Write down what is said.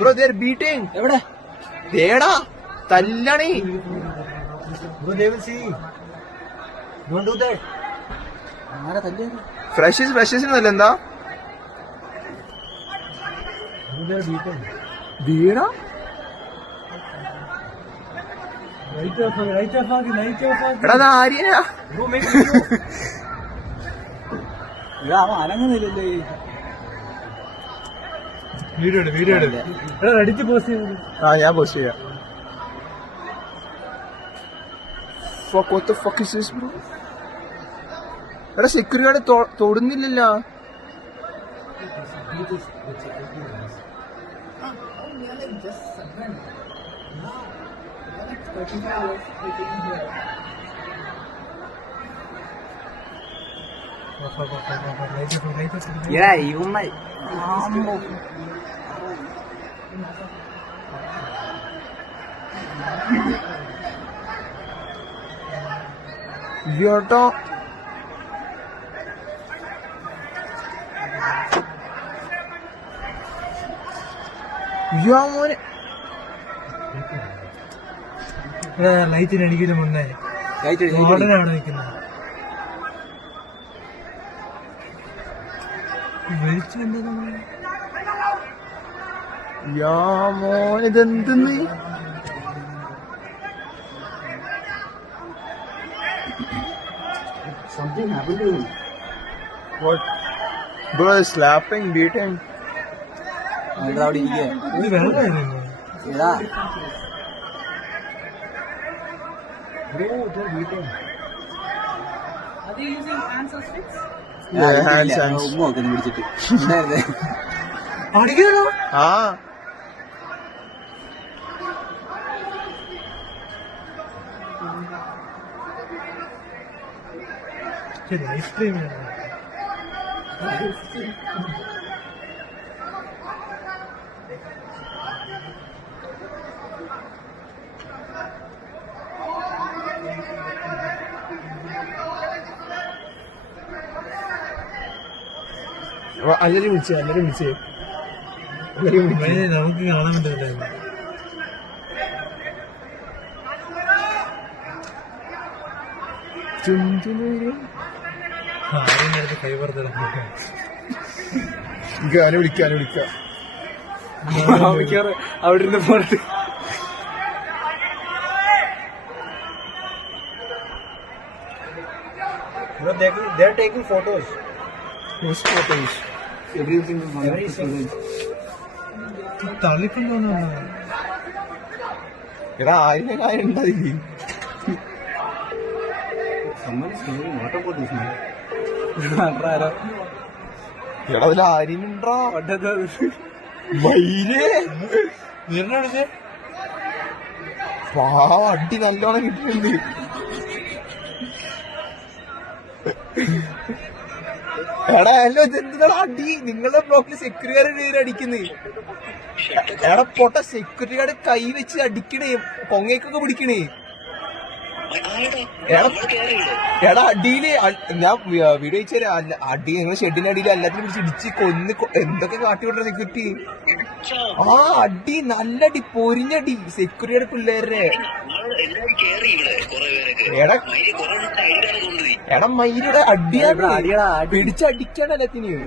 Bro, they're beating. എവിടെ ദേടാ തല്ലണേ. Bro, they will see. Don't do that. ആരാ തല്ലിയത്? ഫ്രഷേഴ്സിനല്ല എന്താ Bro, they are beaten. ദേടാ Right off, എടാ അത് ആര്യാ? Bro, make video. എടാ അവൻ അനങ്ങുന്നില്ലല്ലേ. Video എടു. എടാ അടിച്ച് പോസ്റ്റ് ചെയ്തു. ഞാൻ പോസ്റ്റ് ചെയ്യാം. Fuck, what the fuck is this, bro? എടാ സെക്യൂരിറ്റി ഗാർഡ് തൊടുന്നില്ലല്ലോ. എടാ ഇവന്മാ ചേട്ടാ മോനെ ലൈറ്റിന് അടിക്കുന്ന മുന്നേ അവിടെ നിൽക്കുന്നത് മോനിതെന്തെന്ന് something happened to him. What? Bro, slapping, beating. അവിടെ ഇരിക്കുക. ഇത് വെറുതെ ആയിരുന്നു. എടാ Bro, they are beaten. Are they using hands or sticks? hands. ഉമ്മ നോക്കുന്നു പിടിച്ചിട്ട് ഉണ്ടായിരുന്നേ. അടിക്കണോ? ആ ശരി ഐസ്ക്രീം എല്ലാരും വിളിച്ചേ നമുക്ക് കാണാൻ പറ്റില്ല. ആരെടുത്ത് കൈവർത്തല വിളിക്കാം അവിടെ ഇരുന്ന് പോയിട്ട് they are taking photos. തളിക്കുന്നു എടാ ആയിരം കാര്യം ഉണ്ടായി. എടാ അതിൽ ആര്യനുണ്ടാ മയിലേ നിർണ്ണ പാവ അടി നല്ലോണം കിട്ടുന്നുണ്ട്. എടാ അല്ലോ ഇതെന്താ അടി നിങ്ങളുടെ ബ്ലോക്കിൽ സെക്യൂരിറ്റി ഗാർഡ് അടിക്കുന്നത്. എടാ പൊട്ട സെക്യൂരിറ്റി ഗാർഡ് കൈ വെച്ച് അടിക്കണേ പൊങ്ങയ്ക്കൊക്കെ പിടിക്കണേ. എടാ അടിയില് ഞാൻ വീഡിയോ അയച്ചുതരാം. അടി നിങ്ങള് ഷെഡിന്റെ അടിയിൽ എല്ലാത്തിനും പിടിച്ച് ഇടിച്ച് കൊന്ന് എന്തൊക്കെ കാട്ടിവിട്ട സെക്യൂരിറ്റി. ആ അടി നല്ല അടി പൊരിഞ്ഞടി സെക്യൂരിറ്റിയുടെ പിള്ളേരുടെ. എടാ മയിലൂടെ അടിയാണ് പിടിച്ചടിക്കാണ് എല്ലാത്തിനും.